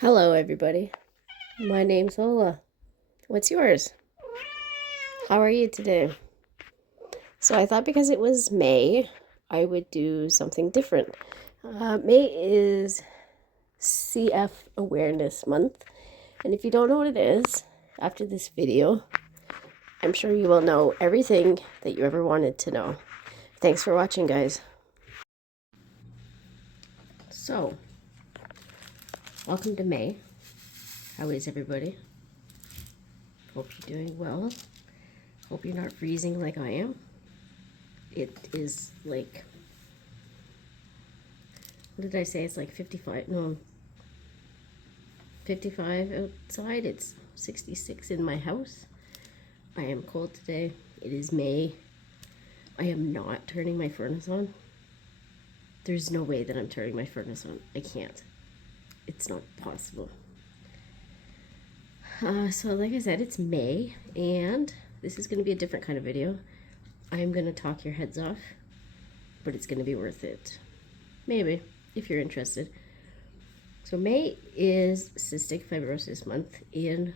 Hello, everybody. My name's Ola. What's yours? How are you today? So, I thought because it was May, I would do something different. May is CF Awareness Month. And if you don't know what it is, after this video, I'm sure you will know everything that you ever wanted to know. Thanks for watching, guys. So, welcome to May. How is everybody? Hope you're doing well. Hope you're not freezing like I am. It is like, what did I say? It's like 55, no, 55 outside. It's 66 in my house. I am cold today. It is May. I am not turning my furnace on. There's no way that I'm turning my furnace on. I can't. It's not possible. So like I said, it's May, and this is going to be a different kind of video. I'm going to talk your heads off, but it's going to be worth it. Maybe, if you're interested. So May is Cystic Fibrosis Month in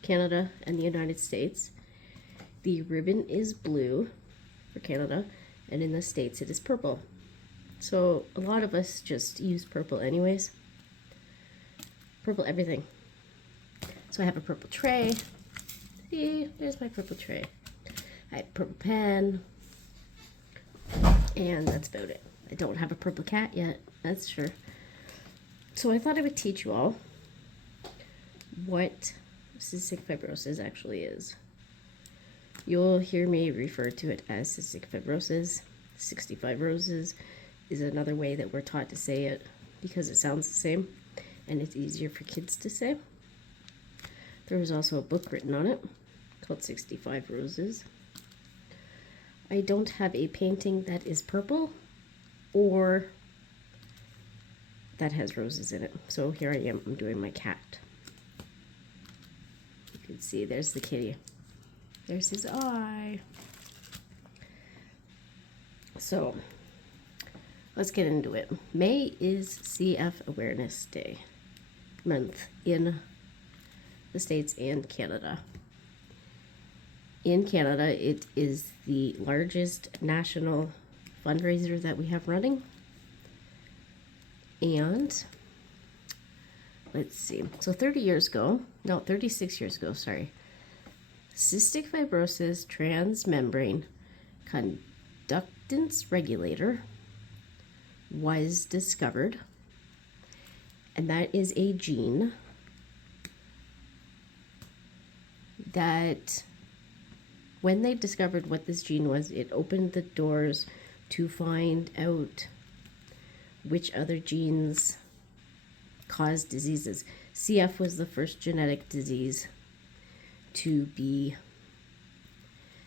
Canada and the United States. The ribbon is blue for Canada, and in the States it is purple. So a lot of us just use purple anyways. Purple everything. So I have a purple tray. See, there's my purple tray. I have a purple pen. And that's about it. I don't have a purple cat yet, that's sure. So I thought I would teach you all what cystic fibrosis actually is. You'll hear me refer to it as cystic fibrosis. Cystic fibrosis is another way that we're taught to say it because it sounds the same and it's easier for kids to say. There was also a book written on it called 65 Roses. I don't have a painting that is purple or that has roses in it. So here I am, I'm doing my cat. You can see there's the kitty. There's his eye. So let's get into it. May is CF Awareness Day month in the States and Canada. In Canada, it is the largest national fundraiser that we have running. And let's see. So 36 years ago, sorry. Cystic fibrosis transmembrane conductance regulator was discovered. And that is a gene that when they discovered what this gene was, it opened the doors to find out which other genes cause diseases. CF was the first genetic disease to be,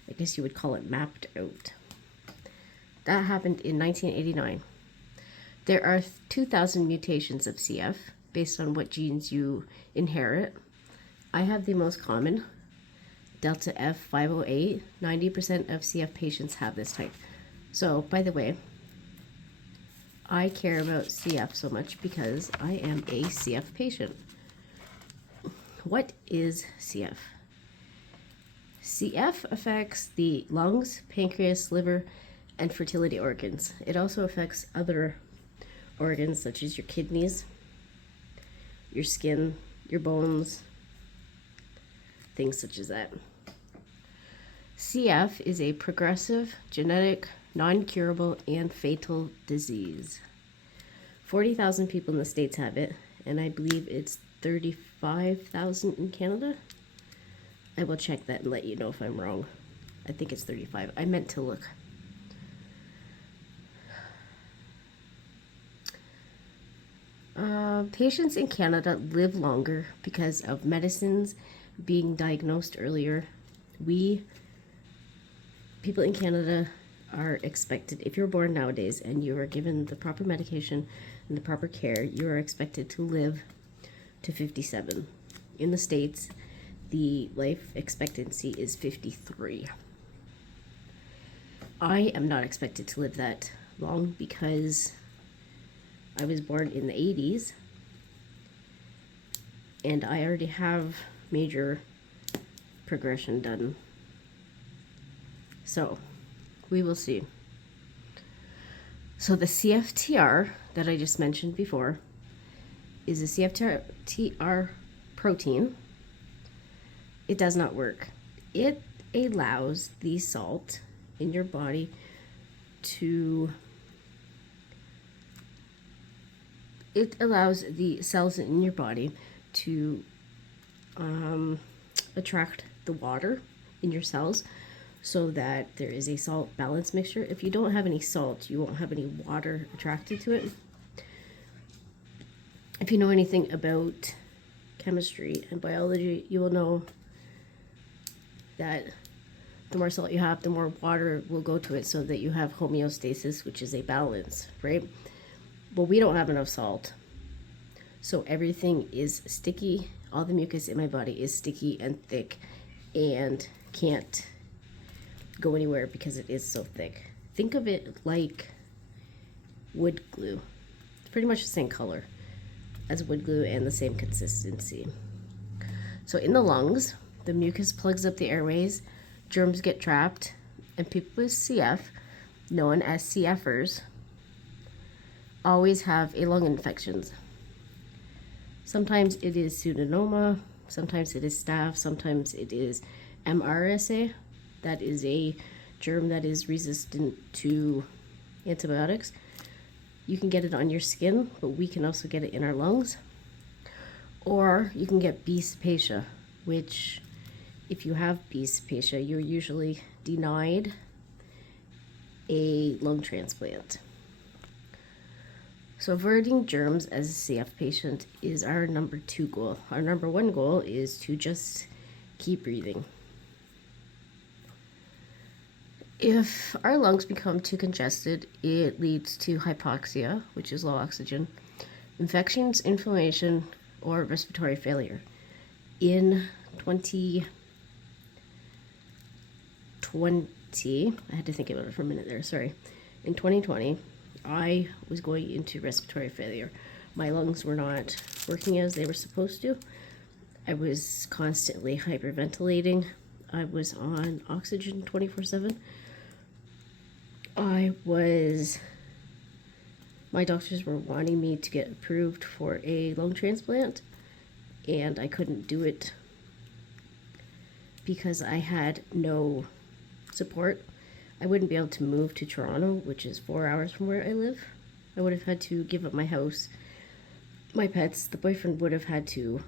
I guess you would call it, mapped out. That happened in 1989. There are 2,000 mutations of CF based on what genes you inherit. I have the most common, Delta F508. 90% of CF patients have this type. So, by the way, I care about CF so much because I am a CF patient. What is CF? CF affects the lungs, pancreas, liver, and fertility organs. It also affects other organs such as your kidneys, your skin, your bones, things such as that. CF is a progressive, genetic, non-curable, and fatal disease. 40,000 people in the States have it, and I believe it's 35,000 in Canada. I will check that and let you know if I'm wrong. I think it's 35. I meant to look. Patients in Canada live longer because of medicines being diagnosed earlier. People in Canada are expected, if you're born nowadays and you are given the proper medication and the proper care, you are expected to live to 57. In the States, the life expectancy is 53. I am not expected to live that long because I was born in the 80s and I already have major progression done. So we will see. So the CFTR that I just mentioned before is a CFTR protein. It does not work. It allows the salt in your body it allows the cells in your body to attract the water in your cells so that there is a salt balance mixture. If you don't have any salt, you won't have any water attracted to it. If you know anything about chemistry and biology, you will know that the more salt you have, the more water will go to it so that you have homeostasis, which is a balance, right? But we don't have enough salt. So everything is sticky. All the mucus in my body is sticky and thick and can't go anywhere because it is so thick. Think of it like wood glue. It's pretty much the same color as wood glue and the same consistency. So in the lungs, the mucus plugs up the airways, germs get trapped, and people with CF, known as CFers, always have a lung infections. Sometimes it is pseudomonoma, sometimes it is staph, sometimes it is MRSA. That is a germ that is resistant to antibiotics. You can get it on your skin, but we can also get it in our lungs. Or you can get B. cepacia, which if you have B. cepacia, you're usually denied a lung transplant. So averting germs as a CF patient is our number 2 goal. Our number 1 goal is to just keep breathing. If our lungs become too congested, it leads to hypoxia, which is low oxygen, infections, inflammation, or respiratory failure. In 2020, I had to think about it for a minute there, sorry. In 2020, I was going into respiratory failure. My lungs were not working as they were supposed to. I was constantly hyperventilating. I was on oxygen 24/7. My doctors were wanting me to get approved for a lung transplant, and I couldn't do it because I had no support. I wouldn't be able to move to Toronto, which is 4 hours from where I live. I would have had to give up my house, my pets. The boyfriend would have had to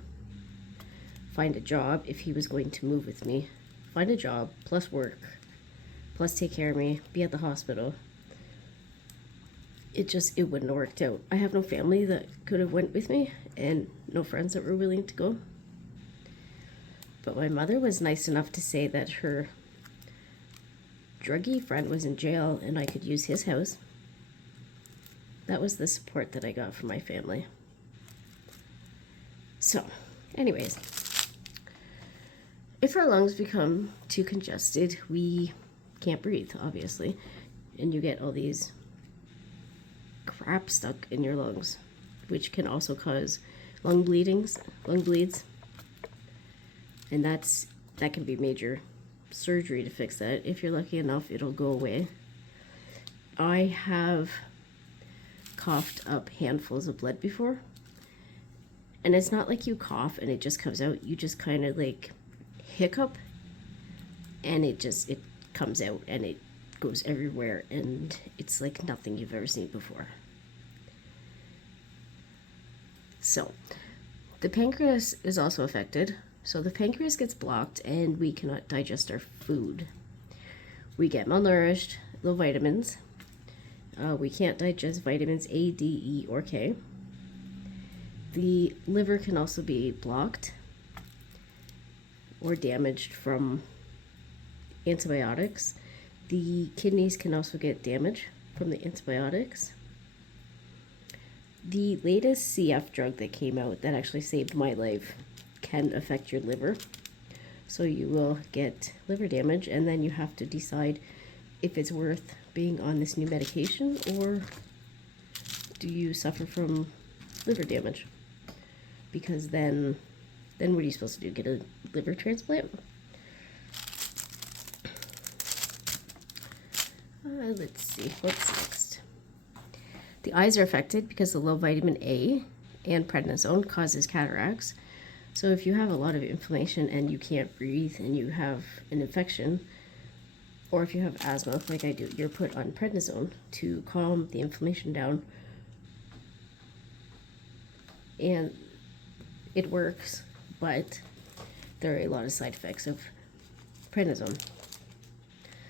find a job if he was going to move with me. Find a job, plus work, plus take care of me, be at the hospital. It wouldn't have worked out. I have no family that could have went with me and no friends that were willing to go. But my mother was nice enough to say that her druggie friend was in jail and I could use his house. That was the support that I got from my family. So, anyways, if our lungs become too congested, we can't breathe, obviously, and you get all these crap stuck in your lungs, which can also cause lung bleeds, and that can be major surgery to fix that. If you're lucky enough, it'll go away. I have coughed up handfuls of blood before, and it's not like you cough and it just comes out. You just kind of like hiccup and it comes out and it goes everywhere, and it's like nothing you've ever seen before. So the pancreas is also affected. So the pancreas gets blocked and we cannot digest our food. We get malnourished, low vitamins. We can't digest vitamins A, D, E, or K. The liver can also be blocked or damaged from antibiotics. The kidneys can also get damaged from the antibiotics. The latest CF drug that came out that actually saved my life can affect your liver. So you will get liver damage, and then you have to decide if it's worth being on this new medication or do you suffer from liver damage, because then Then what are you supposed to do? Get a liver transplant? Let's see, what's next? The eyes are affected because the low vitamin A and prednisone causes cataracts. So if you have a lot of inflammation and you can't breathe and you have an infection, or if you have asthma, like I do, you're put on prednisone to calm the inflammation down. And it works, but there are a lot of side effects of prednisone.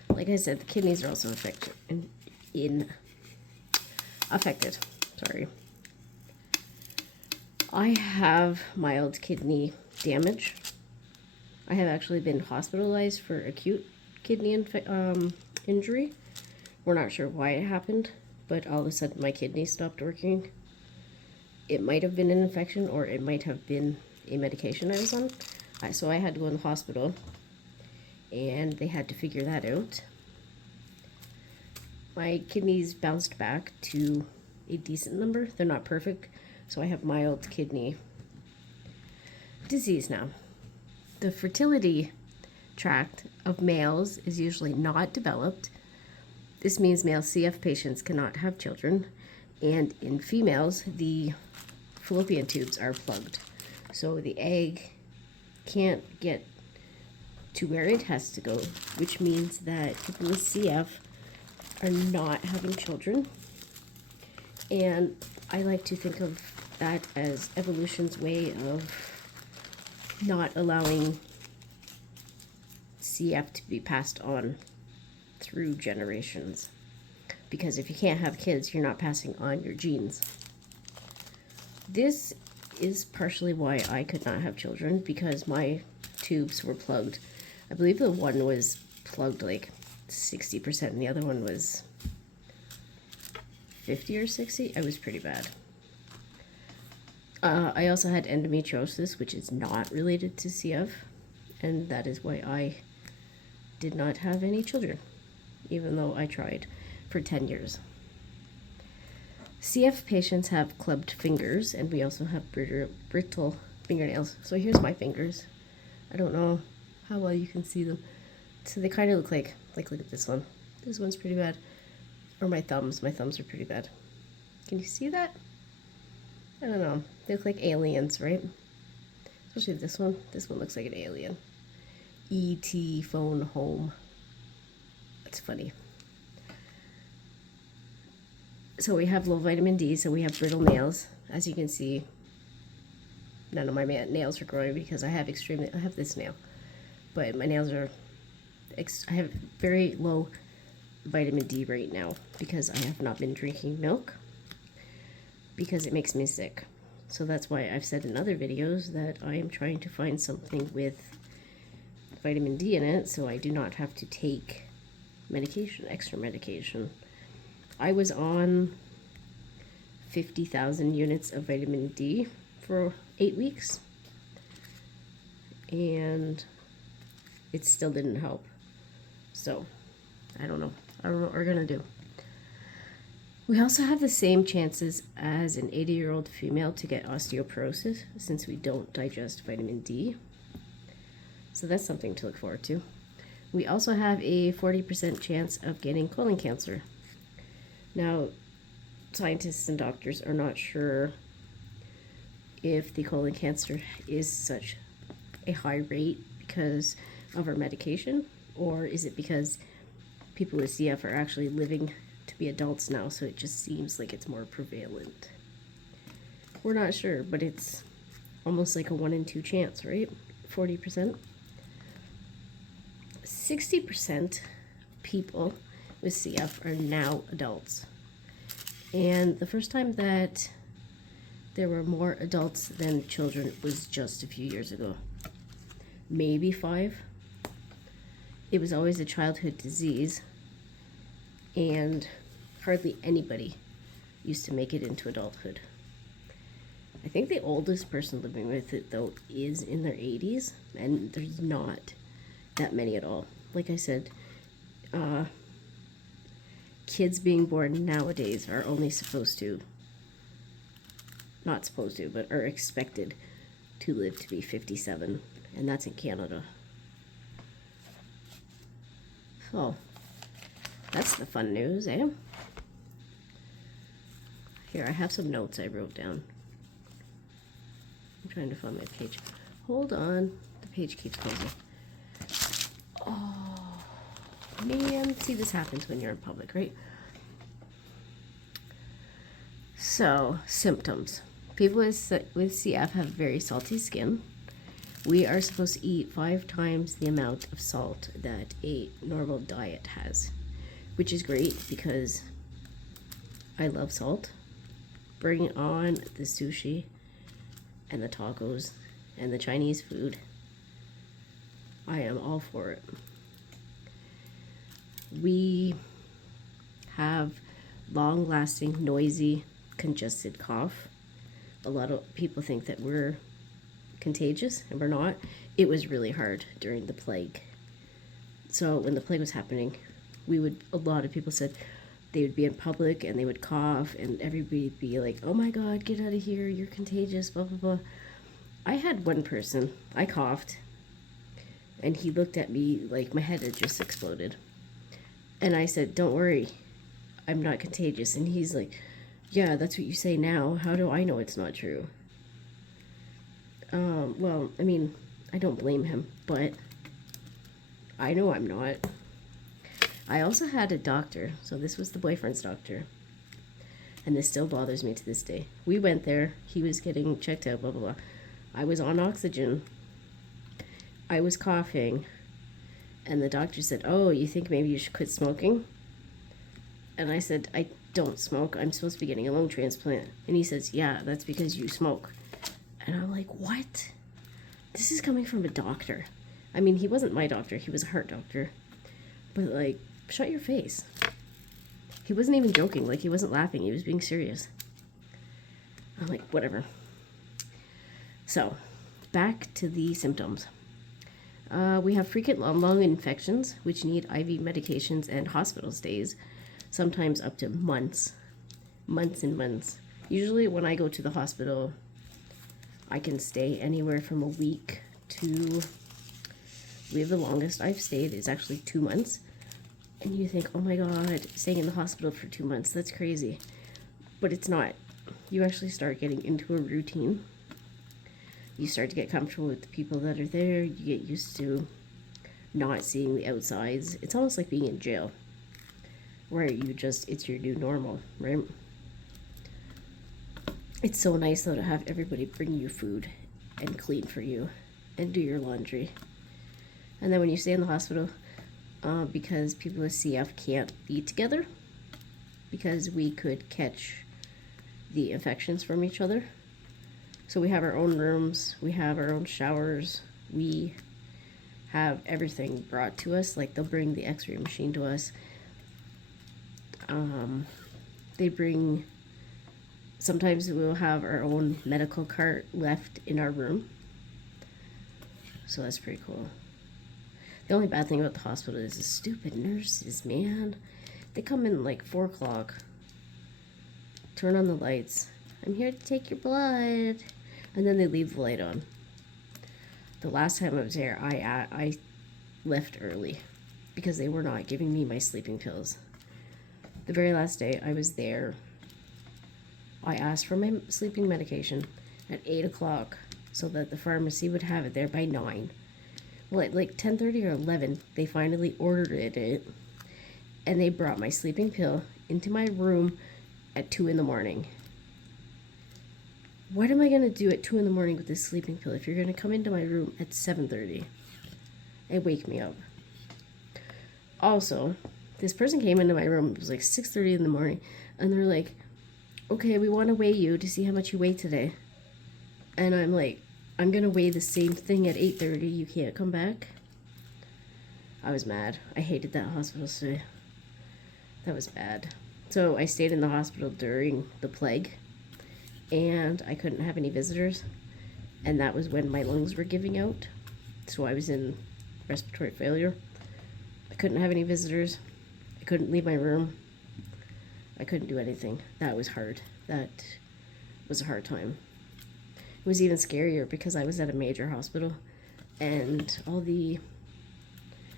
Like I said, the kidneys are also affected. Sorry. I have mild kidney damage. I have actually been hospitalized for acute kidney injury. We're not sure why it happened, but all of a sudden my kidneys stopped working. It might have been an infection, or it might have been a medication I was on. So I had to go in the hospital, and they had to figure that out. My kidneys bounced back to a decent number. They're not perfect, so I have mild kidney disease now. The fertility tract of males is usually not developed. This means male CF patients cannot have children, and in females, the fallopian tubes are plugged. So the egg can't get to where it has to go, which means that people with CF are not having children. And I like to think of that as evolution's way of not allowing CF to be passed on through generations. Because if you can't have kids, you're not passing on your genes. This is partially why I could not have children, because my tubes were plugged. I believe the one was plugged like 60% and the other one was 50 or 60. It was pretty bad. I also had endometriosis, which is not related to CF, and that is why I did not have any children, even though I tried for 10 years. CF patients have clubbed fingers, and we also have brittle fingernails. So here's my fingers. I don't know how well you can see them. So they kind of look like look at this one. This one's pretty bad. Or my thumbs. My thumbs are pretty bad. Can you see that? I don't know. They look like aliens, right? Especially this one. This one looks like an alien. E.T. phone home. That's funny. So we have low vitamin D, so we have brittle nails. As you can see, none of my nails are growing because I have this nail. But my nails are, I have very low vitamin D right now because I have not been drinking milk because it makes me sick. So that's why I've said in other videos that I am trying to find something with vitamin D in it so I do not have to take medication, extra medication. I was on 50,000 units of vitamin D for 8 weeks, and it still didn't help. So, I don't know what we're gonna do. We also have the same chances as an 80-year-old female to get osteoporosis since we don't digest vitamin D. So that's something to look forward to. We also have a 40% chance of getting colon cancer. Now, scientists and doctors are not sure if the colon cancer is such a high rate because of our medication, or is it because people with CF are actually living to be adults now, so it just seems like it's more prevalent. We're not sure, but it's almost like a 1 in 2 chance, right? 40%. 60% people with CF are now adults. And the first time that there were more adults than children was just a few years ago. Maybe 5. It was always a childhood disease, and hardly anybody used to make it into adulthood. I think the oldest person living with it, though, is in their 80s, and there's not that many at all. Like I said, kids being born nowadays are only not supposed to, but are expected to live to be 57, and that's in Canada. So, that's the fun news, eh? Here, I have some notes I wrote down. I'm trying to find my page. Hold on. The page keeps closing. Oh, man. See, this happens when you're in public, right? So, symptoms. People with CF have very salty skin. We are supposed to eat 5 times the amount of salt that a normal diet has, which is great because I love salt. Bring on the sushi and the tacos and the Chinese food. I am all for it. We have long-lasting, noisy, congested cough. A lot of people think that we're contagious, and we're not. It was really hard during the plague. So when the plague was happening, a lot of people said they would be in public and they would cough, and everybody would be like, oh my God, get out of here, you're contagious, blah, blah, blah. I had one person, I coughed, and he looked at me like my head had just exploded. And I said, don't worry, I'm not contagious. And he's like, yeah, that's what you say now. How do I know it's not true? Well, I mean, I don't blame him, but I know I'm not. I also had a doctor, so this was the boyfriend's doctor, and this still bothers me to this day. We went there, he was getting checked out, blah, blah, blah. I was on oxygen, I was coughing, and the doctor said, oh, you think maybe you should quit smoking? And I said, I don't smoke, I'm supposed to be getting a lung transplant. And he says, yeah, that's because you smoke. And I'm like, what? This is coming from a doctor. I mean, he wasn't my doctor, he was a heart doctor. But like, shut your face. He wasn't even joking, like he wasn't laughing, he was being serious. I'm like, whatever. So, back to the symptoms. We have frequent lung infections, which need IV medications and hospital stays, sometimes up to months. Months and months. Usually when I go to the hospital, I can stay anywhere from a week to, I believe the longest I've stayed is actually 2 months. And you think, oh my God, staying in the hospital for 2 months, that's crazy. But it's not. You actually start getting into a routine. You start to get comfortable with the people that are there. You get used to not seeing the outsides. It's almost like being in jail, where it's your new normal, right? It's so nice though to have everybody bring you food and clean for you and do your laundry. And then when you stay in the hospital, because people with CF can't be together, because we could catch the infections from each other. So we have our own rooms, we have our own showers, we have everything brought to us. Like they'll bring the x-ray machine to us. They bring, sometimes we'll have our own medical cart left in our room. So that's pretty cool. The only bad thing about the hospital is the stupid nurses, man. They come in like 4 o'clock, turn on the lights. I'm here to take your blood. And then they leave the light on. The last time I was there, I left early because they were not giving me my sleeping pills. The very last day I was there, I asked for my sleeping medication at 8 o'clock so that the pharmacy would have it there by 9. Well, at like 10:30 or 11, they finally ordered it, and they brought my sleeping pill into my room at 2 in the morning. What am I going to do at 2 in the morning with this sleeping pill if you're going to come into my room at 7:30 and wake me up? Also, this person came into my room, it was like 6:30 in the morning, and they're like, okay, we want to weigh you to see how much you weigh today. And I'm like, I'm going to weigh the same thing at 8:30, you can't come back? I was mad. I hated that hospital stay. That was bad. So I stayed in the hospital during the plague, and I couldn't have any visitors, and that was when my lungs were giving out, so I was in respiratory failure. I couldn't have any visitors. I couldn't leave my room. I couldn't do anything. That was hard. That was a hard time. It was even scarier because I was at a major hospital and all the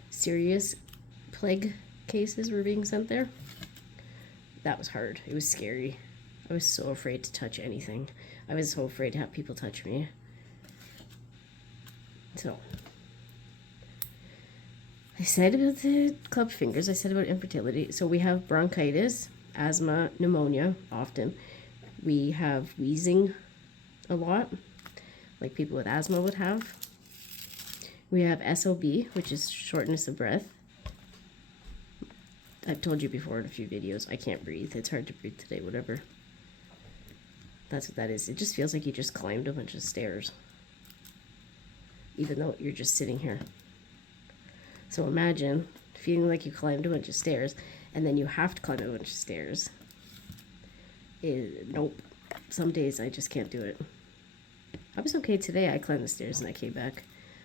serious plague cases were being sent there. That was hard. It was scary. I was so afraid to touch anything. I was so afraid to have people touch me. So, I said about the club fingers, I said about infertility. So we have bronchitis, asthma, pneumonia often. We have wheezing a lot, like people with asthma would have. We have SOB, which is shortness of breath. I've told you before in a few videos, I can't breathe. It's hard to breathe today, whatever. That's what that is. It just feels like you just climbed a bunch of stairs, even though you're just sitting here. So imagine feeling like you climbed a bunch of stairs and then you have to climb a bunch of stairs. Nope. Some days I just can't do it. I was okay today. I climbed the stairs and I came back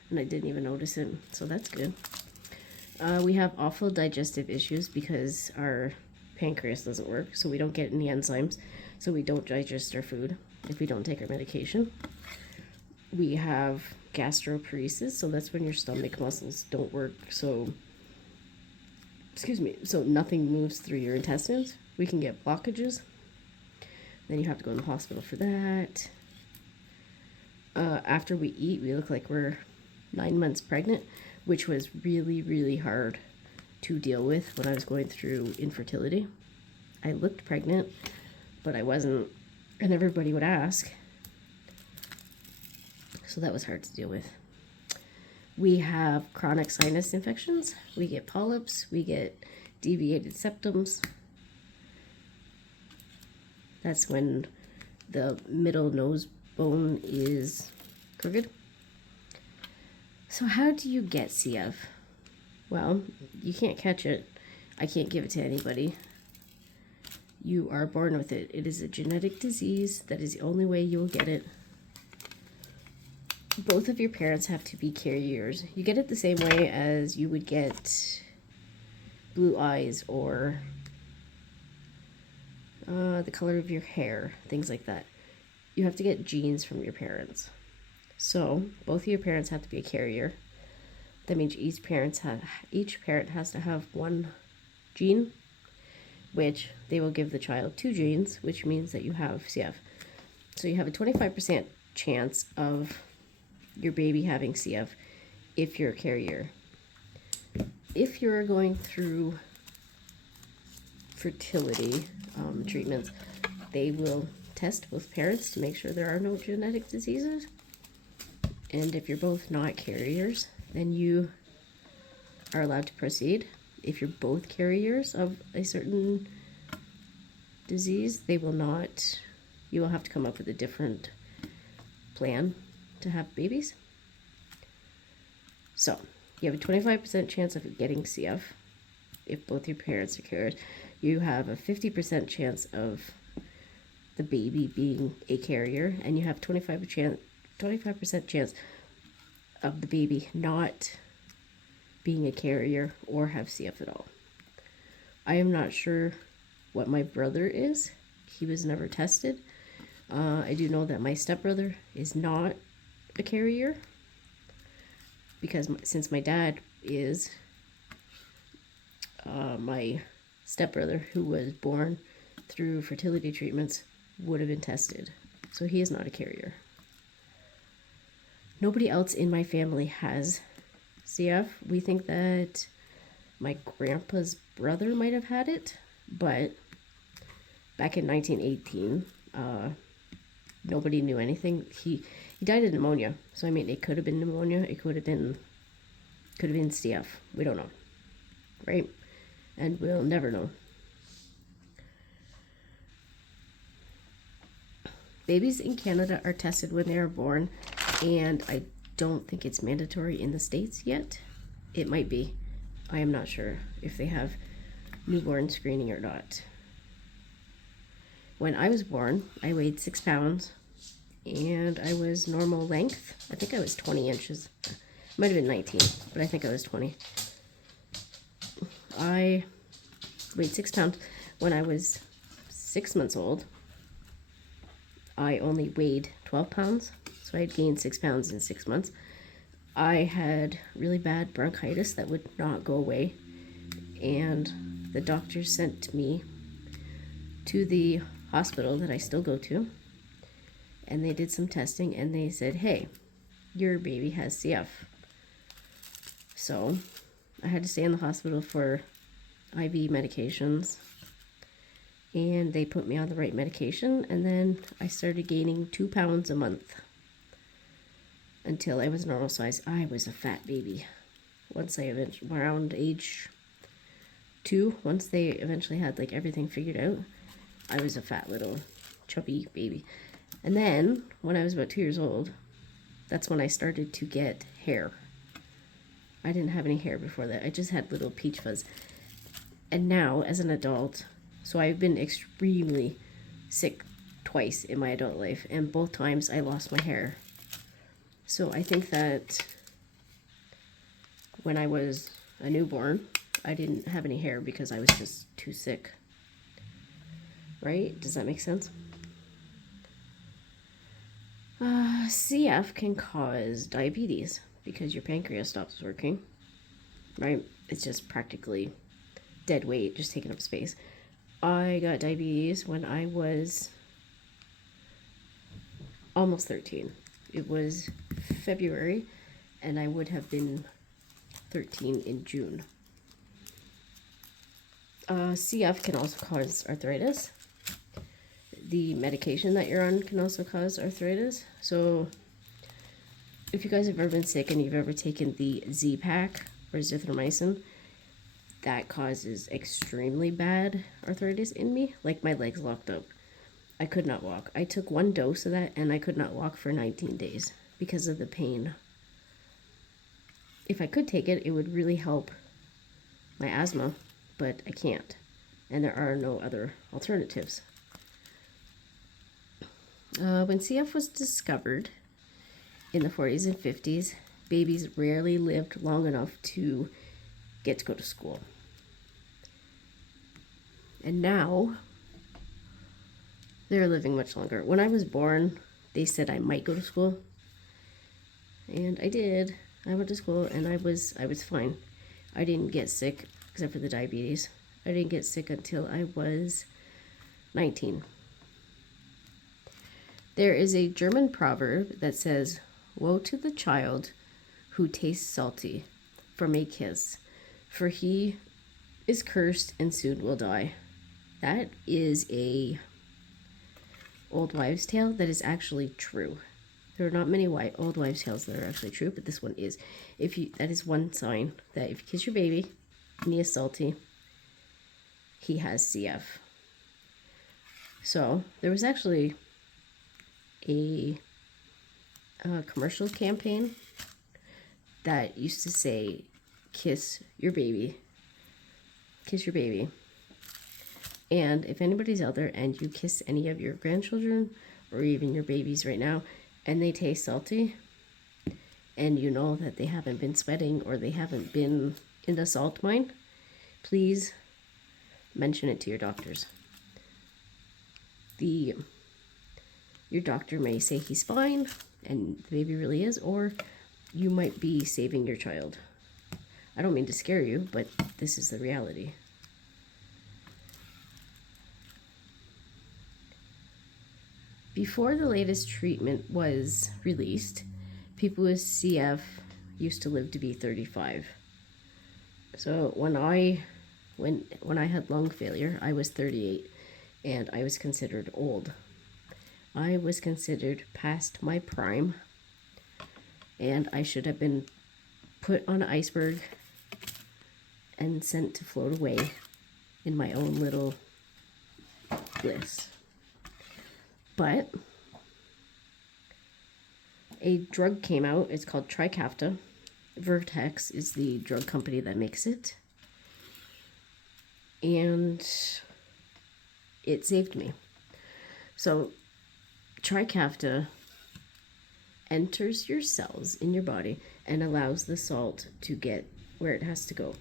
and I didn't even notice it. So that's good. We have awful digestive issues because our pancreas doesn't work. So we don't get any enzymes. So we don't digest our food if we don't take our medication. We have gastroparesis, so that's when your stomach muscles don't work, so nothing moves through your intestines. We can get blockages. Then you have to go in the hospital for that. After we eat, we look like we're 9 months pregnant, which was really, really hard to deal with when I was going through infertility. I looked pregnant, but I wasn't, and everybody would ask. So that was hard to deal with. We have chronic sinus infections. We get polyps. We get deviated septums. That's when the middle nose bone is crooked. So how do you get CF? Well, you can't catch it. I can't give it to anybody. You are born with it. It is a genetic disease. That is the only way you will get it. Both of your parents have to be carriers. You get it the same way as you would get blue eyes or the color of your hair, things like that. You have to get genes from your parents. So both of your parents have to be a carrier. That means each parent has to have one gene, which they will give the child 2 genes, which means that you have CF. So you have a 25% chance of your baby having CF if you're a carrier. If you're going through fertility treatments, they will test both parents to make sure there are no genetic diseases. And if you're both not carriers, then you are allowed to proceed. If you're both carriers of a certain disease, they will not. You will have to come up with a different plan to have babies. So you have a 25% chance of getting CF if both your parents are carriers. You have a 50% chance of the baby being a carrier, and you have 25% chance of the baby not being a carrier or have CF at all. I am not sure what my brother is. He was never tested. I do know that my stepbrother is not a carrier because since my dad is, my stepbrother who was born through fertility treatments would have been tested. So he is not a carrier. Nobody else in my family has CF. We think that my grandpa's brother might have had it, but back in 1918, nobody knew anything. He died of pneumonia. So I mean, it could have been pneumonia. It could have been CF. We don't know, right? And we'll never know. Babies in Canada are tested when they are born, and I don't think it's mandatory in the States yet. It might be. I am not sure if they have newborn screening or not. When I was born, I weighed 6 pounds, and I was normal length. I think I was 20 inches. Might have been 19, but I think I was 20. I weighed 6 pounds. When I was 6 months old, I only weighed 12 pounds. So I had gained 6 pounds in 6 months. I had really bad bronchitis that would not go away. And the doctor sent me to the hospital that I still go to. And they did some testing and they said, hey, your baby has CF. So I had to stay in the hospital for IV medications. And they put me on the right medication. And then I started gaining 2 pounds a month until I was normal size. I was a fat baby. Once I eventually, around age 2, once they eventually had like everything figured out, I was a fat little chubby baby. And then when I was about 2 years old, that's when I started to get hair. I didn't have any hair before that. I just had little peach fuzz. And now as an adult, so I've been extremely sick twice in my adult life, and both times I lost my hair. So I think that when I was a newborn, I didn't have any hair because I was just too sick. Right? Does that make sense? CF can cause diabetes because your pancreas stops working. Right? It's just practically dead weight, just taking up space. I got diabetes when I was almost 13. It was February, and I would have been 13 in June. CF can also cause arthritis. The medication that you're on can also cause arthritis. So if you guys have ever been sick and you've ever taken the Z-Pak or zithromycin, that causes extremely bad arthritis in me. Like my legs locked up. I could not walk. I took 1 dose of that and I could not walk for 19 days because of the pain. If I could take it, it would really help my asthma, but I can't. And there are no other alternatives. When CF was discovered in the 40s and 50s, babies rarely lived long enough to get to go to school. And now they're living much longer. When I was born, they said I might go to school, and I did. I went to school and I was fine. I didn't get sick except for the diabetes. I didn't get sick until I was 19. There is a German proverb that says, "Woe to the child who tastes salty from a kiss, for he is cursed and soon will die." That is a old wives' tale that is actually true. There are not many old wives' tales that are actually true, but this one is. That is one sign that if you kiss your baby and he is salty, he has CF. So there was actually a commercial campaign that used to say, kiss your baby. Kiss your baby. And if anybody's out there and you kiss any of your grandchildren or even your babies right now and they taste salty and you know that they haven't been sweating or they haven't been in the salt mine, please mention it to your doctors. Your doctor may say he's fine and the baby really is, or you might be saving your child. I don't mean to scare you, but this is the reality. Before the latest treatment was released, people with CF used to live to be 35. So when I had lung failure, I was 38 and I was considered old. I was considered past my prime and I should have been put on an iceberg and sent to float away in my own little bliss. But a drug came out. It's called Trikafta. Vertex is the drug company that makes it. And it saved me. So Trikafta enters your cells in your body and allows the salt to get where it has to go,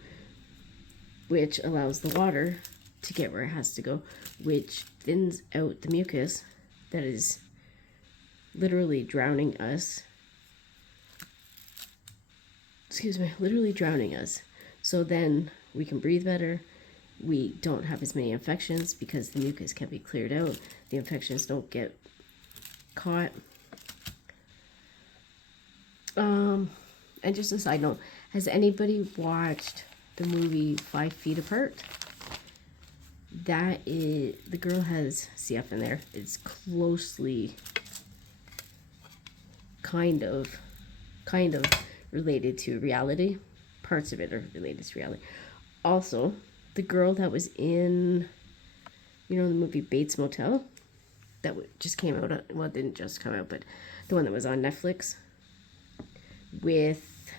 which allows the water to get where it has to go, which thins out the mucus that is literally drowning us. Literally drowning us. So then we can breathe better. We don't have as many infections because the mucus can be cleared out. The infections don't get caught. And just a side note, has anybody watched the movie 5 Feet Apart? That is, the girl has CF in there. It's closely kind of related to reality. Parts of it are related to reality. Also, the girl that was in, the movie Bates Motel, that just came out, well, it didn't just come out, but the one that was on Netflix with,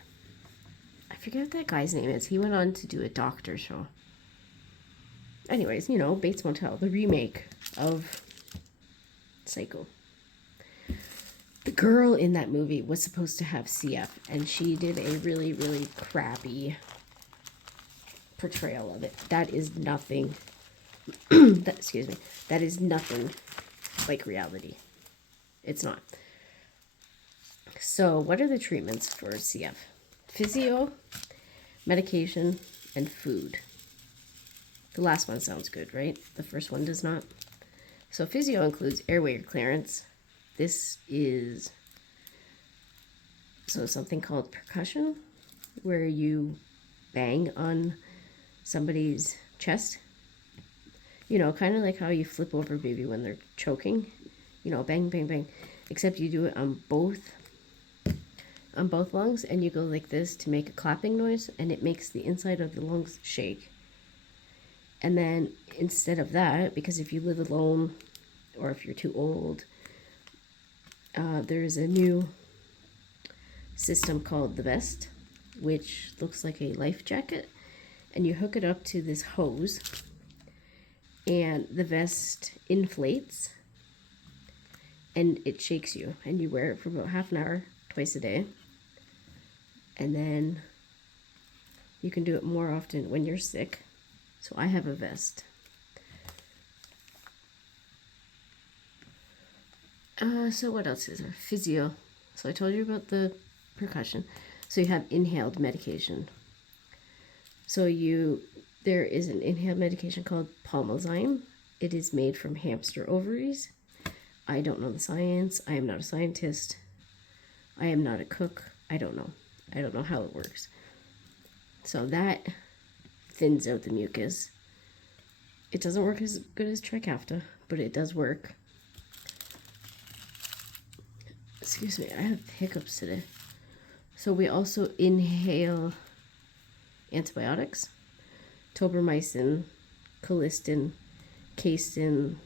I forget what that guy's name is. He went on to do a doctor show. Anyways, Bates Motel, the remake of Psycho. The girl in that movie was supposed to have CF, and she did a really, really crappy portrayal of it. That is nothing, that is nothing like reality. It's not. So what are the treatments for CF? Physio, medication, and food. The last one sounds good, right? The first one does not. So physio includes airway clearance. This is something called percussion, where you bang on somebody's chest. Kind of like how you flip over a baby when they're choking. Bang, bang, bang. Except you do it on both lungs, and you go like this to make a clapping noise, and it makes the inside of the lungs shake. And then instead of that, because if you live alone or if you're too old, there's a new system called the vest, which looks like a life jacket, and you hook it up to this hose, and the vest inflates and it shakes you, and you wear it for about half an hour twice a day, and then you can do it more often when you're sick. So I have a vest. So what else is there? Physio. So I told you about the percussion. So you have inhaled medication. So there is an inhaled medication called Palmazine. It is made from hamster ovaries. I don't know the science. I am not a scientist. I am not a cook. I don't know. I don't know how it works. So that thins out the mucus. It doesn't work as good as Trikafta, but it does work. Excuse me, I have hiccups today. So we also inhale antibiotics, tobramycin, colistin, casein,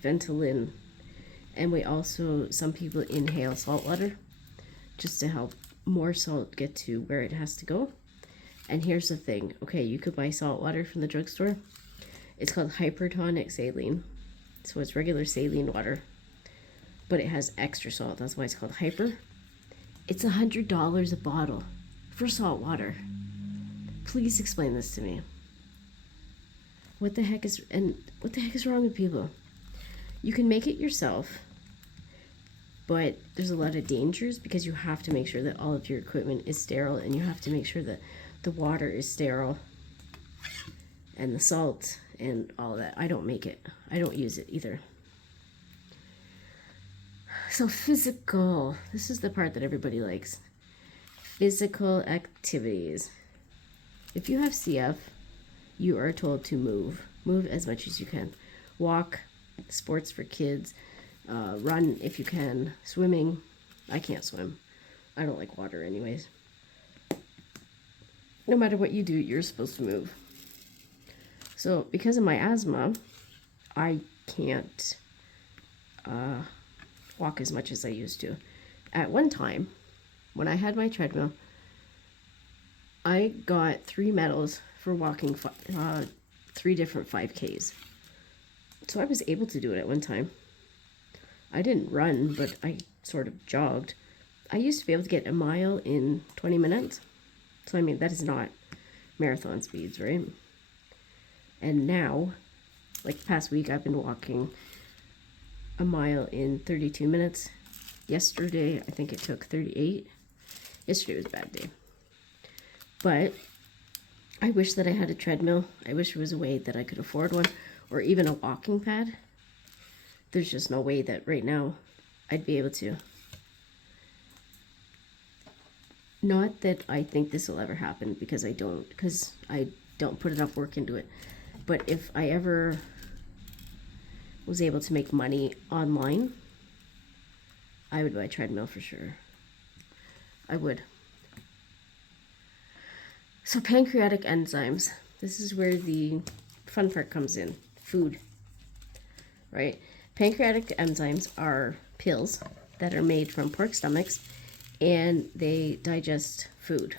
Ventolin, and we also, some people inhale salt water just to help more salt get to where it has to go. And here's the thing, okay, you could buy salt water from the drugstore. It's called hypertonic saline. So it's regular saline water, but it has extra salt. That's why it's called hyper. It's $100 a bottle for salt water. Please explain this to me. What the heck is wrong with people? You can make it yourself, but there's a lot of dangers because you have to make sure that all of your equipment is sterile, and you have to make sure that the water is sterile and the salt and all of that. I don't make it. I don't use it either. So physical. This is the part that everybody likes. Physical activities. If you have CF, you are told to move. Move as much as you can. Walk, sports for kids, run if you can, swimming. I can't swim. I don't like water anyways. No matter what you do, you're supposed to move. So because of my asthma, I can't walk as much as I used to. At one time, when I had my treadmill, I got 3 medals for walking 3 different 5Ks. So I was able to do it at one time. I didn't run, but I sort of jogged. I used to be able to get a mile in 20 minutes. So I mean, that is not marathon speeds, right? And now, like the past week, I've been walking a mile in 32 minutes. Yesterday, I think it took 38. Yesterday was a bad day. But I wish that I had a treadmill. I wish there was a way that I could afford one, or even a walking pad. There's just no way that right now I'd be able to. Not that I think this will ever happen, because I don't put enough work into it. But if I ever was able to make money online, I would buy a treadmill for sure. I would. So pancreatic enzymes. This is where the fun part comes in. Food. Right? Pancreatic enzymes are pills that are made from pork stomachs, and they digest food.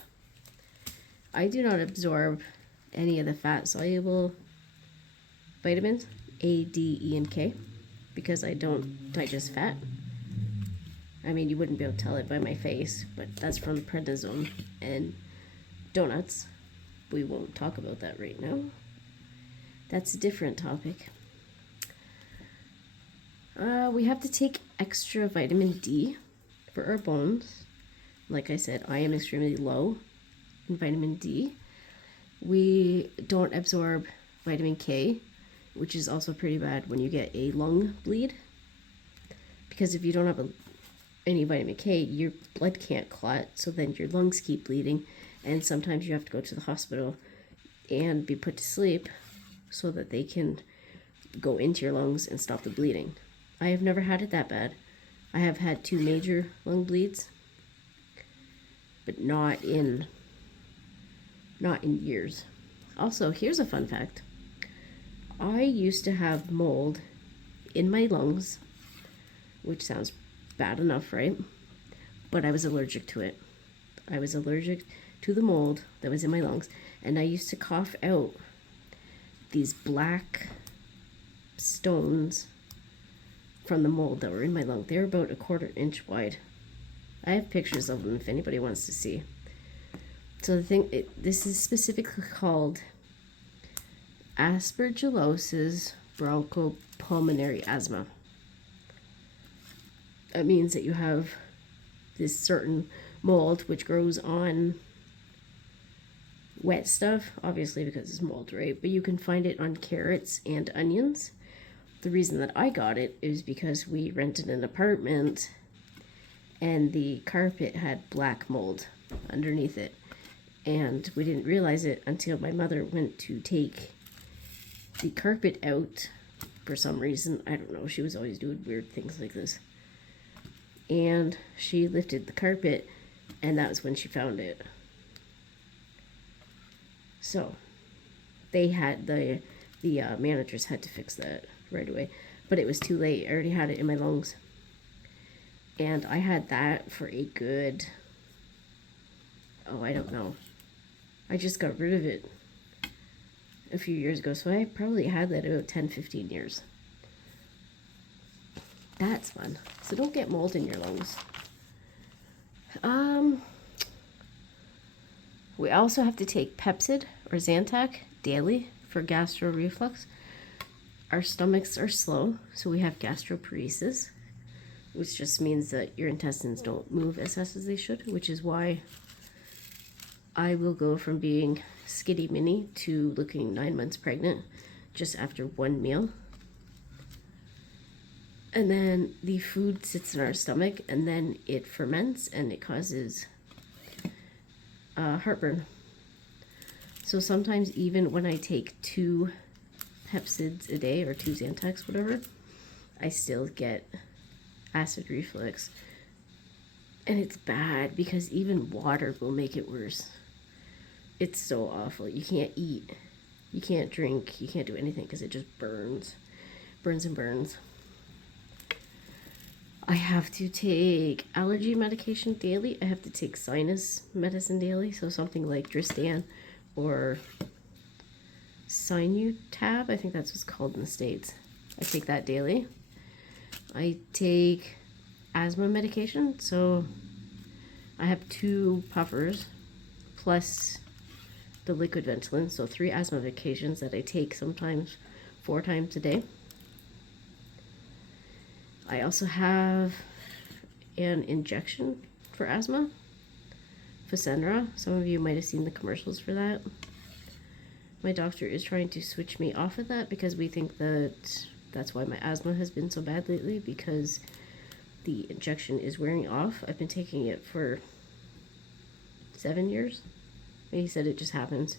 I do not absorb any of the fat-soluble vitamins, A, D, E, and K, because I don't digest fat. I mean, you wouldn't be able to tell it by my face, but that's from prednisone and donuts. We won't talk about that right now. That's a different topic. We have to take extra vitamin D for our bones. Like I said, I am extremely low in vitamin D. We don't absorb vitamin K, which is also pretty bad when you get a lung bleed. Because if you don't have any vitamin K, your blood can't clot, so then your lungs keep bleeding, and sometimes you have to go to the hospital and be put to sleep so that they can go into your lungs and stop the bleeding. I have never had it that bad. I have had 2 major lung bleeds, but not in years. Also, here's a fun fact. I used to have mold in my lungs, which sounds bad enough, right? But I was allergic to it. I was allergic to the mold that was in my lungs, and I used to cough out these black stones from the mold that were in my lung. They were about 1/4 inch wide. I have pictures of them if anybody wants to see. So this is specifically called aspergillosis bronchopulmonary asthma. That means that you have this certain mold which grows on wet stuff, obviously because it's mold, right? But you can find it on carrots and onions. The reason that I got it is because we rented an apartment and the carpet had black mold underneath it. And we didn't realize it until my mother went to take the carpet out for some reason. I don't know, she was always doing weird things like this. And she lifted the carpet, and that was when she found it. So they had the managers had to fix that right away, but it was too late. I already had it in my lungs, and I had that for a good, I don't know, I just got rid of it a few years ago, so I probably had that about 10-15 years. That's fun. So don't get mold in your lungs. We also have to take Pepcid or Zantac daily for gastro reflux. Our stomachs are slow, so we have gastroparesis, which just means that your intestines don't move as fast as they should, which is why I will go from being skinny mini to looking 9 months pregnant just after one meal. And then the food sits in our stomach, and then it ferments, and it causes heartburn. So sometimes even when I take 2 Pepcids a day, or 2 Zantacs, whatever, I still get acid reflux. And it's bad because even water will make it worse. It's so awful. You can't eat, you can't drink, you can't do anything because it just burns and burns. I have to take allergy medication daily. I have to take sinus medicine daily, so something like Dristan or Sinutab, I think that's what's called in the States. I take that daily. I take asthma medication, so I have 2 puffers plus the liquid Ventolin, so 3 asthma medications that I take sometimes 4 times a day. I also have an injection for asthma, Fasenra. Some of you might have seen the commercials for that. My doctor is trying to switch me off of that because we think that that's why my asthma has been so bad lately, because the injection is wearing off. I've been taking it for 7 years. And he said it just happens.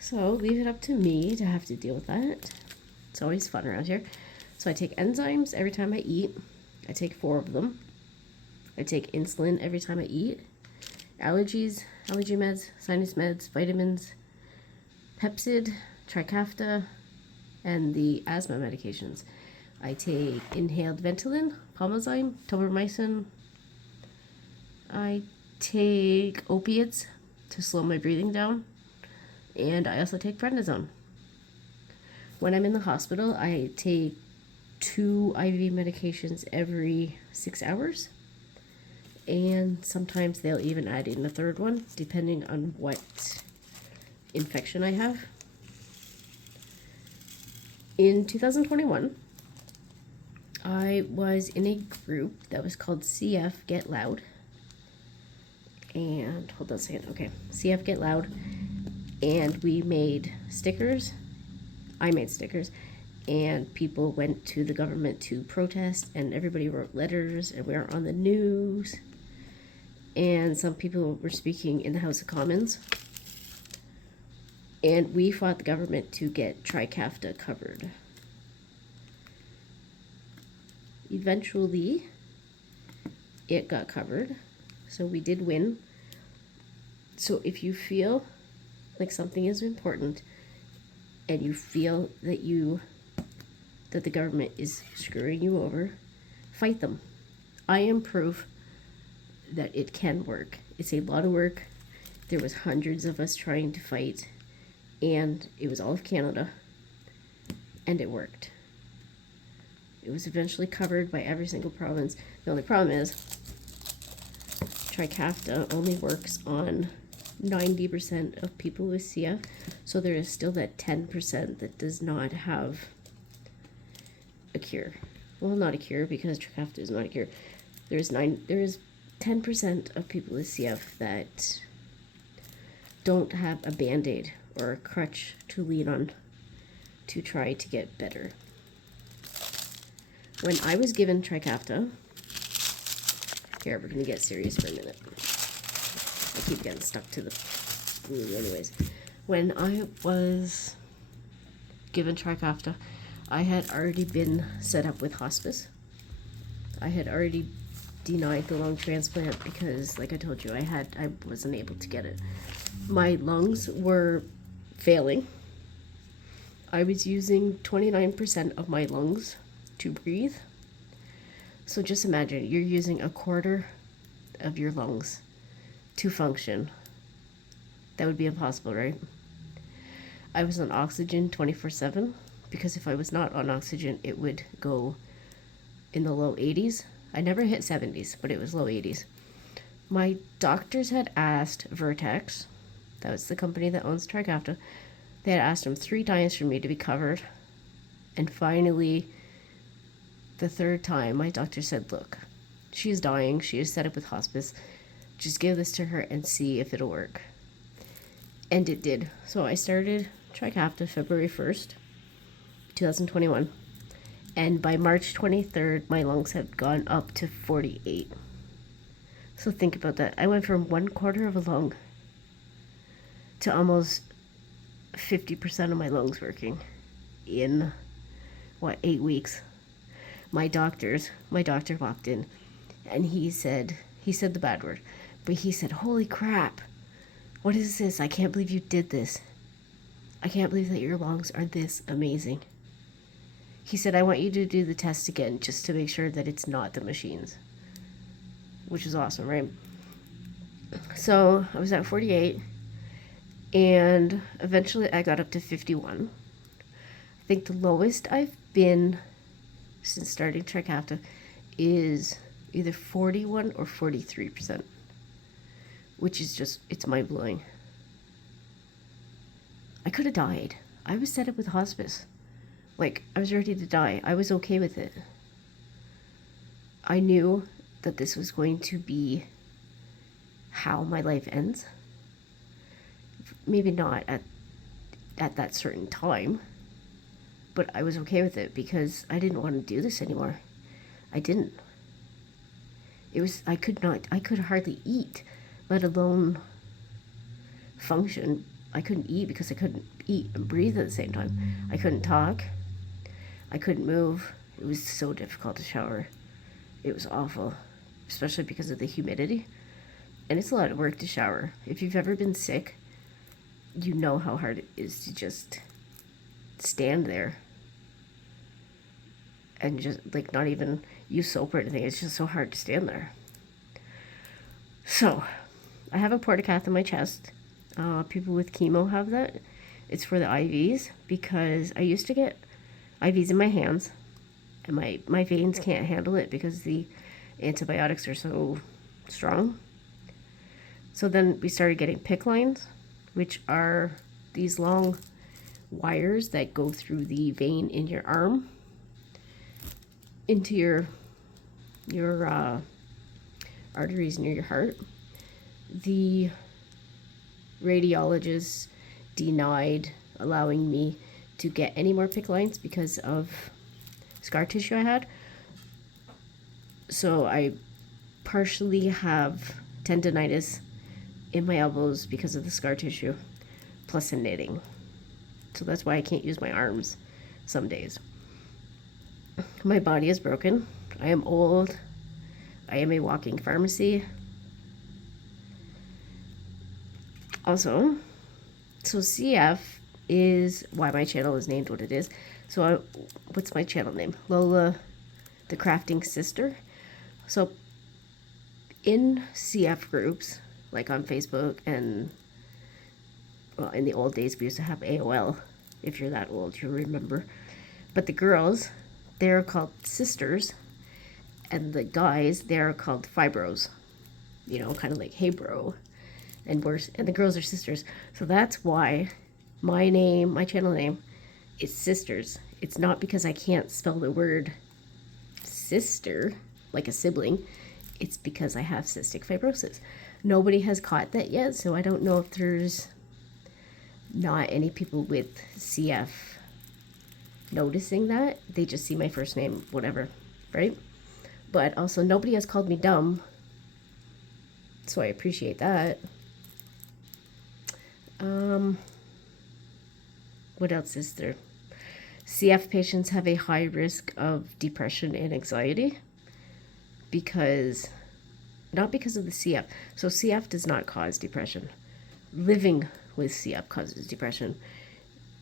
So leave it up to me to have to deal with that. It's always fun around here. So I take enzymes every time I eat. I take 4 of them. I take insulin every time I eat. Allergies, allergy meds, sinus meds, vitamins, Pepsid, Trikafta, and the asthma medications. I take inhaled Ventolin, Palmazine, tobramycin. I take opiates to slow my breathing down. And I also take prednisone. When I'm in the hospital, I take 2 IV medications every 6 hours. And sometimes they'll even add in a 3rd one, depending on what infection I have. In 2021, I was in a group that was called CF Get Loud. And hold on a second. Okay, CF Get Loud. And we made stickers. I made stickers. And people went to the government to protest, and everybody wrote letters, and we were on the news. And some people were speaking in the House of Commons. And we fought the government to get Trikafta covered. Eventually, it got covered. So we did win. So if you feel like something is important and you feel that the government is screwing you over, fight them. I am proof that it can work. It's a lot of work. There was hundreds of us trying to fight, and it was all of Canada, and it worked. It was eventually covered by every single province. The only problem is Trikafta only works on 90% of people with CF, so there is still that 10% that does not have a cure. Well, not a cure, because Trikafta is not a cure. There is 10% of people with CF that don't have a band-aid or a crutch to lean on to try to get better. When I was given Trikafta, here, we're going to get serious for a minute. I keep getting stuck to the glue anyways. When I was given Trikafta, I had already been set up with hospice. I had already denied the lung transplant because, like I told you, I wasn't able to get it. My lungs were failing. I was using 29% of my lungs to breathe. So just imagine you're using a quarter of your lungs to function. That would be impossible, right? I was on oxygen 24/7 because if I was not on oxygen, it would go in the low 80s. I never hit 70s, but it was low 80s. My doctors had asked Vertex, that was the company that owns Trikafta, they had asked them 3 times for me to be covered. And finally, the 3rd time, my doctor said, look, she is dying. She is set up with hospice. Just give this to her and see if it'll work. And it did. So I started Trikafta February 1st, 2021. And by March 23rd, my lungs had gone up to 48. So think about that. I went from 1/4 of a lung to almost 50% of my lungs working in, 8 weeks. My doctor walked in, and he said the bad word, but he said, holy crap, what is this? I can't believe you did this. I can't believe that your lungs are this amazing. He said, I want you to do the test again just to make sure that it's not the machines, which is awesome, right? So I was at 48, and eventually I got up to 51. I think the lowest I've been since starting Trikafta is either 41 or 43%, which is just, it's mind-blowing. I could have died. I was set up with hospice. Like, I was ready to die. I was okay with it. I knew that this was going to be how my life ends. Maybe not at that certain time, but I was okay with it because I didn't want to do this anymore. I didn't. I could hardly eat, let alone function. I couldn't eat because I couldn't eat and breathe at the same time. I couldn't talk. I couldn't move. It was so difficult to shower. It was awful, especially because of the humidity. And it's a lot of work to shower. If you've ever been sick, you know how hard it is to just stand there and just like not even use soap or anything. It's just so hard to stand there. So I have a portacath in my chest. People with chemo have that. It's for the IVs because I used to get IVs in my hands and my veins can't handle it because the antibiotics are so strong. So then we started getting PICC lines, which are these long wires that go through the vein in your arm into your arteries near your heart. The radiologists denied allowing me to get any more PICC lines because of scar tissue I had. So I partially have tendonitis in my elbows because of the scar tissue, plus a knitting. So that's why I can't use my arms some days. My body is broken. I am old. I am a walking pharmacy. Also, so CF is why my channel is named what it is. So what's my channel name? Lola, the Crafting Sister. So in CF groups, like on Facebook and, well, in the old days we used to have AOL. If you're that old, you remember. But the girls, they're called sisters, and the guys, they're called fibros. You know, kind of like, hey bro. And the girls are sisters. So that's why my channel name is Sisters. It's not because I can't spell the word sister like a sibling. It's because I have cystic fibrosis. Nobody has caught that yet, so I don't know if there's not any people with CF noticing that. They just see my first name, whatever, right? But also nobody has called me dumb, so I appreciate that. What else is there? CF patients have a high risk of depression and anxiety not because of the CF. So CF does not cause depression. Living with CF causes depression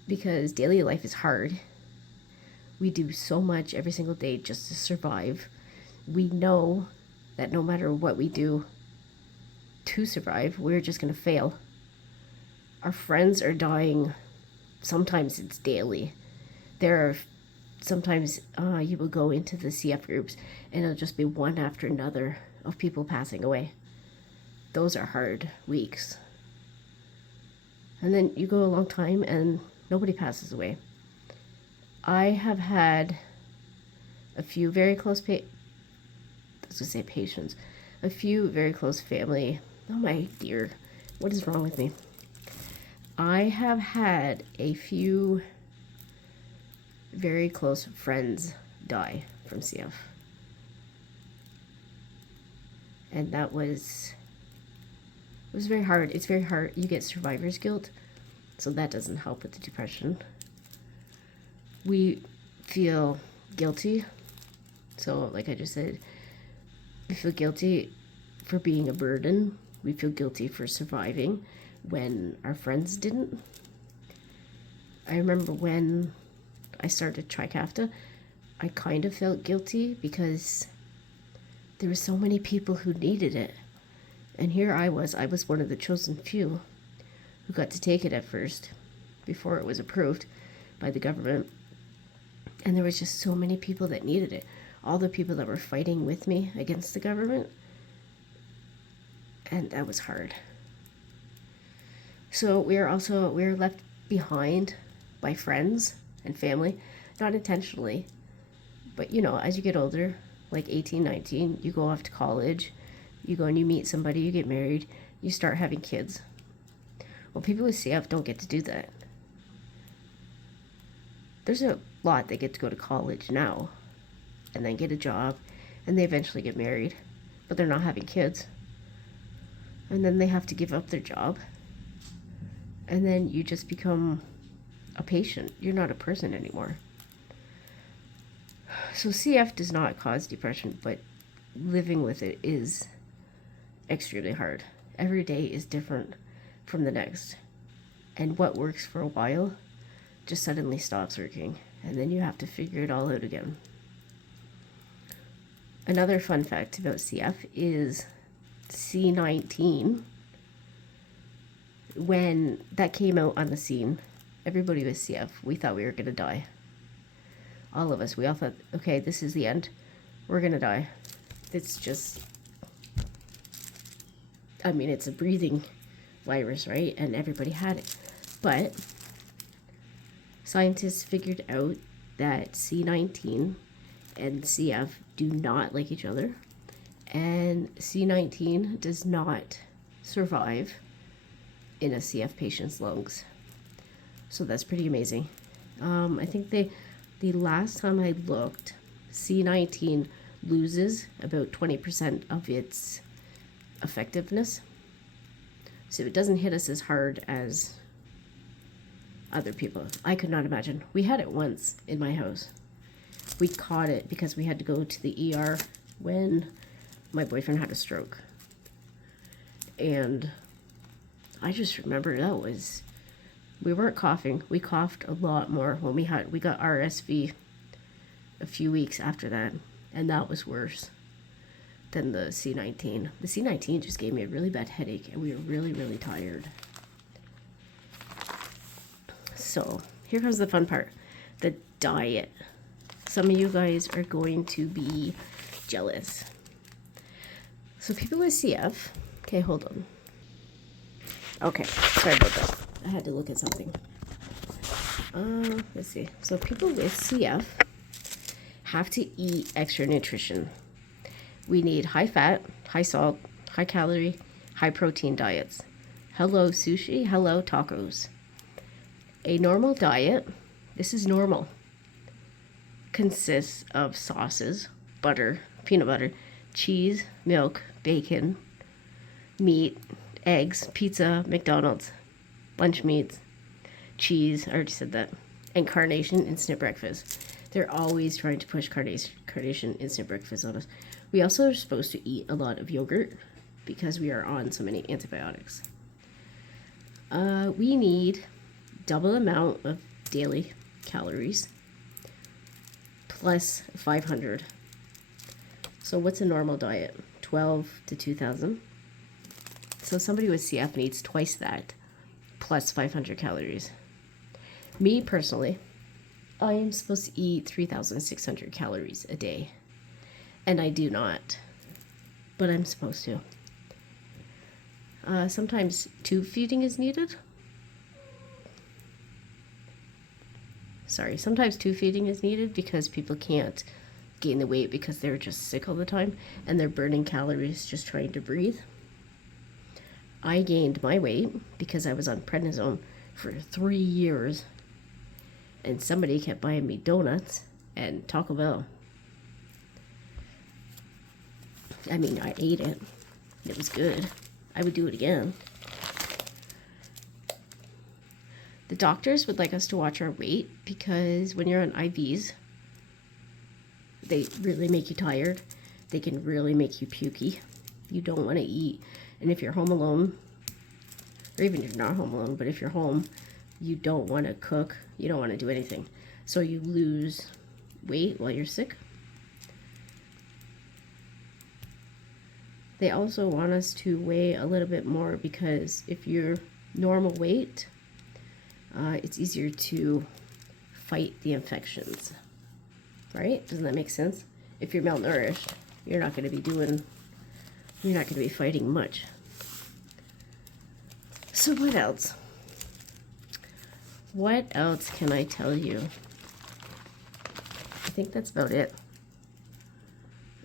because daily life is hard. We do so much every single day just to survive. We know that no matter what we do to survive, we're just going to fail. Our friends are dying. Sometimes it's daily. There are sometimes you will go into the CF groups and it'll just be one after another of people passing away. Those are hard weeks. And then you go a long time and nobody passes away. I have had a few very close patients, a few very close family. Oh my dear, what is wrong with me? I have had a few very close friends die from CF. And it was very hard. It's very hard. You get survivor's guilt, so that doesn't help with the depression. We feel guilty. So like I just said, we feel guilty for being a burden. We feel guilty for surviving when our friends didn't. I remember when I started Trikafta, I kind of felt guilty because there were so many people who needed it. And here I was one of the chosen few who got to take it at first, before it was approved by the government. And there was just so many people that needed it. All the people that were fighting with me against the government. And that was hard. So we're left behind by friends and family, not intentionally, but you know, as you get older, like 18, 19, you go off to college, you go and you meet somebody, you get married, you start having kids. Well, people with CF don't get to do that. There's a lot that get to go to college now and then get a job and they eventually get married, but they're not having kids. And then they have to give up their job. And then you just become a patient. You're not a person anymore. So CF does not cause depression, but living with it is extremely hard. Every day is different from the next. And what works for a while just suddenly stops working. And then you have to figure it all out again. Another fun fact about CF is C19. When that came out on the scene, everybody with CF, we thought we were going to die. All of us, we all thought, okay, this is the end. We're going to die. It's just, I mean, it's a breathing virus, right? And everybody had it. But scientists figured out that C19 and CF do not like each other. And C19 does not survive in a CF patient's lungs. So that's pretty amazing. I think the last time I looked, C19 loses about 20% of its effectiveness. So it doesn't hit us as hard as other people. I could not imagine. We had it once in my house. We caught it because we had to go to the ER when my boyfriend had a stroke. And I just remember we weren't coughing. We coughed a lot more when we got RSV a few weeks after that. And that was worse than the C19. The C19 just gave me a really bad headache and we were really, really tired. So here comes the fun part, the diet. Some of you guys are going to be jealous. So people with CF, okay, hold on. Okay, sorry about that. I had to look at something. Let's see. So people with CF have to eat extra nutrition. We need high fat, high salt, high calorie, high protein diets. Hello sushi, hello tacos. A normal diet, this is normal, consists of sauces, butter, peanut butter, cheese, milk, bacon, meat, eggs, pizza, McDonald's, lunch meats, cheese, I already said that, and Carnation instant breakfast. They're always trying to push Carnation instant breakfast on us. We also are supposed to eat a lot of yogurt because we are on so many antibiotics. We need double amount of daily calories plus 500. So what's a normal diet? 12 to 2,000. So somebody with CF needs twice that plus 500 calories. Me personally, I am supposed to eat 3,600 calories a day. And I do not, but I'm supposed to. Sometimes tube feeding is needed. Sometimes tube feeding is needed because people can't gain the weight because they're just sick all the time and they're burning calories just trying to breathe. I gained my weight because I was on prednisone for 3 years and somebody kept buying me donuts and Taco Bell. I mean, I ate it. It was good. I would do it again. The doctors would like us to watch our weight because when you're on IVs, they really make you tired. They can really make you pukey. You don't want to eat. And if you're home alone, or even if you're not home alone, but if you're home, you don't want to cook. You don't want to do anything. So you lose weight while you're sick. They also want us to weigh a little bit more because if you're normal weight, it's easier to fight the infections, right? Doesn't that make sense? If you're malnourished, you're not going to be fighting much. So what else? What else can I tell you? I think that's about it.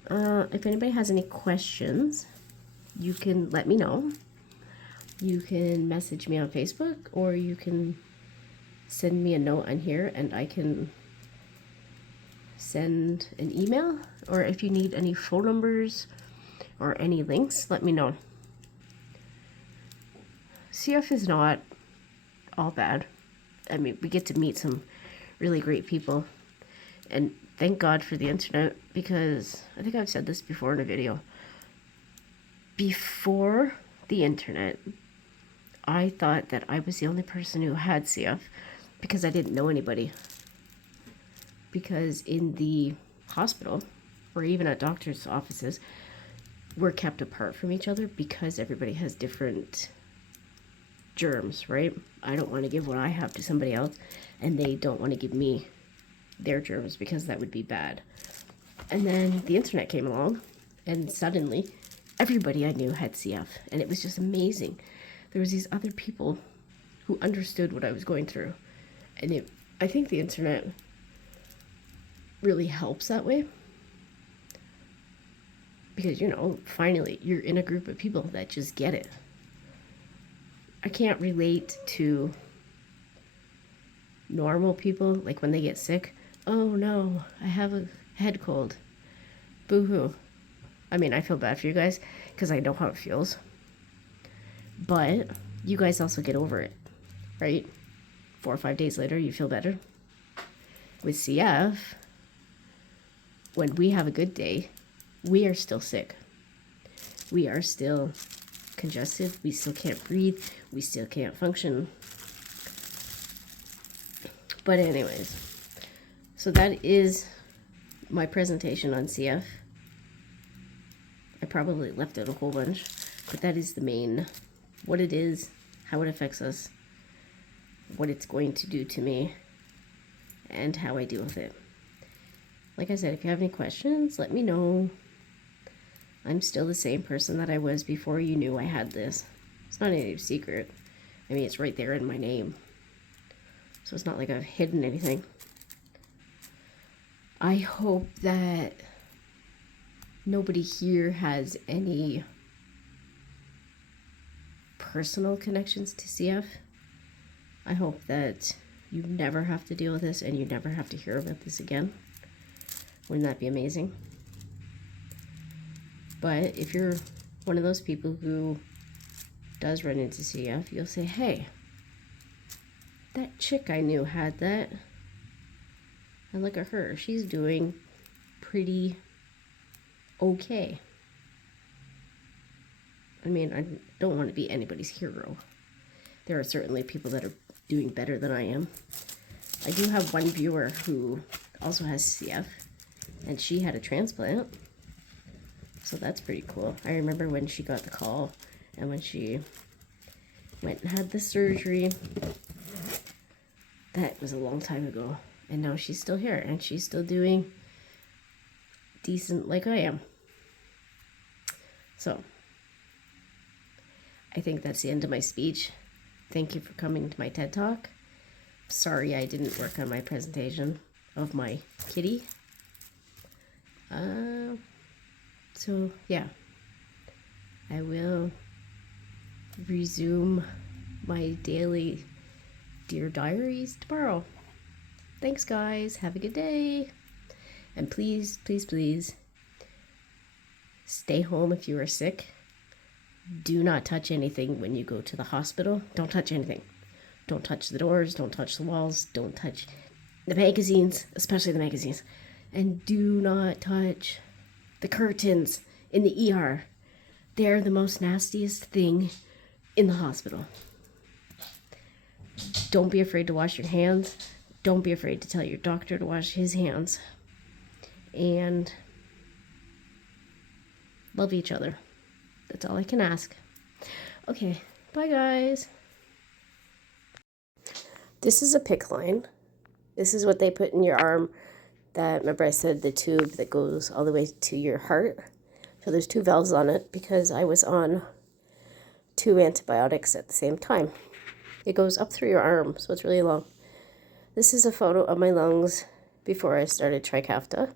If anybody has any questions, you can let me know. You can message me on Facebook, or you can send me a note on here and I can send an email. Or if you need any phone numbers or any links, let me know. CF is not all bad. I mean, we get to meet some really great people, and thank God for the internet, because I think I've said this before in a video. Before the internet, I thought that I was the only person who had CF because I didn't know anybody. Because in the hospital, or even at doctor's offices, we're kept apart from each other because everybody has different germs, right? I don't want to give what I have to somebody else, and they don't want to give me their germs because that would be bad. And then the internet came along, and suddenly everybody I knew had CF, and it was just amazing. There was these other people who understood what I was going through, and I think the internet really helps that way, because, you know, finally you're in a group of people that just get it. I can't relate to normal people, like when they get sick. Oh no, I have a head cold. Boo-hoo. I mean, I feel bad for you guys because I know how it feels. But you guys also get over it, right? 4 or 5 days later, you feel better. With CF, when we have a good day, we are still sick. We are still congested. We still can't breathe. We still can't function. But anyways, so that is my presentation on CF. I probably left out a whole bunch, but that is the main, what it is, how it affects us, what it's going to do to me, and how I deal with it. Like I said, if you have any questions, let me know. I'm still the same person that I was before you knew I had this. It's not any secret. I mean, it's right there in my name. So it's not like I've hidden anything. I hope that nobody here has any personal connections to CF. I hope that you never have to deal with this and you never have to hear about this again. Wouldn't that be amazing? But if you're one of those people who does run into CF, you'll say, hey, that chick I knew had that. And look at her. She's doing pretty okay. I mean, I don't want to be anybody's hero. There are certainly people that are doing better than I am. I do have one viewer who also has CF, and she had a transplant. So that's pretty cool. I remember when she got the call and when she went and had the surgery. That was a long time ago. And now she's still here and she's still doing decent like I am. So I think that's the end of my speech. Thank you for coming to my TED Talk. Sorry I didn't work on my presentation of my kitty. So yeah, I will resume my daily Dear Diaries tomorrow. Thanks guys, have a good day. And please, please, please stay home if you are sick. Do not touch anything when you go to the hospital. Don't touch anything. Don't touch the doors, don't touch the walls, don't touch the magazines, especially the magazines. And do not touch the curtains in the ER. They're the most nastiest thing in the hospital. Don't be afraid to wash your hands. Don't be afraid to tell your doctor to wash his hands. And love each other. That's all I can ask. Okay, bye guys. This is a PICC line. This is what they put in your arm. That, remember I said the tube that goes all the way to your heart. So there's 2 valves on it because I was on 2 antibiotics at the same time. It goes up through your arm, so it's really long. This is a photo of my lungs before I started Trikafta.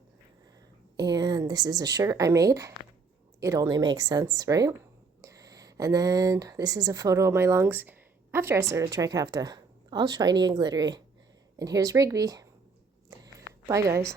And this is a shirt I made. It only makes sense, right? And then this is a photo of my lungs after I started Trikafta. All shiny and glittery. And here's Rigby. Bye, guys.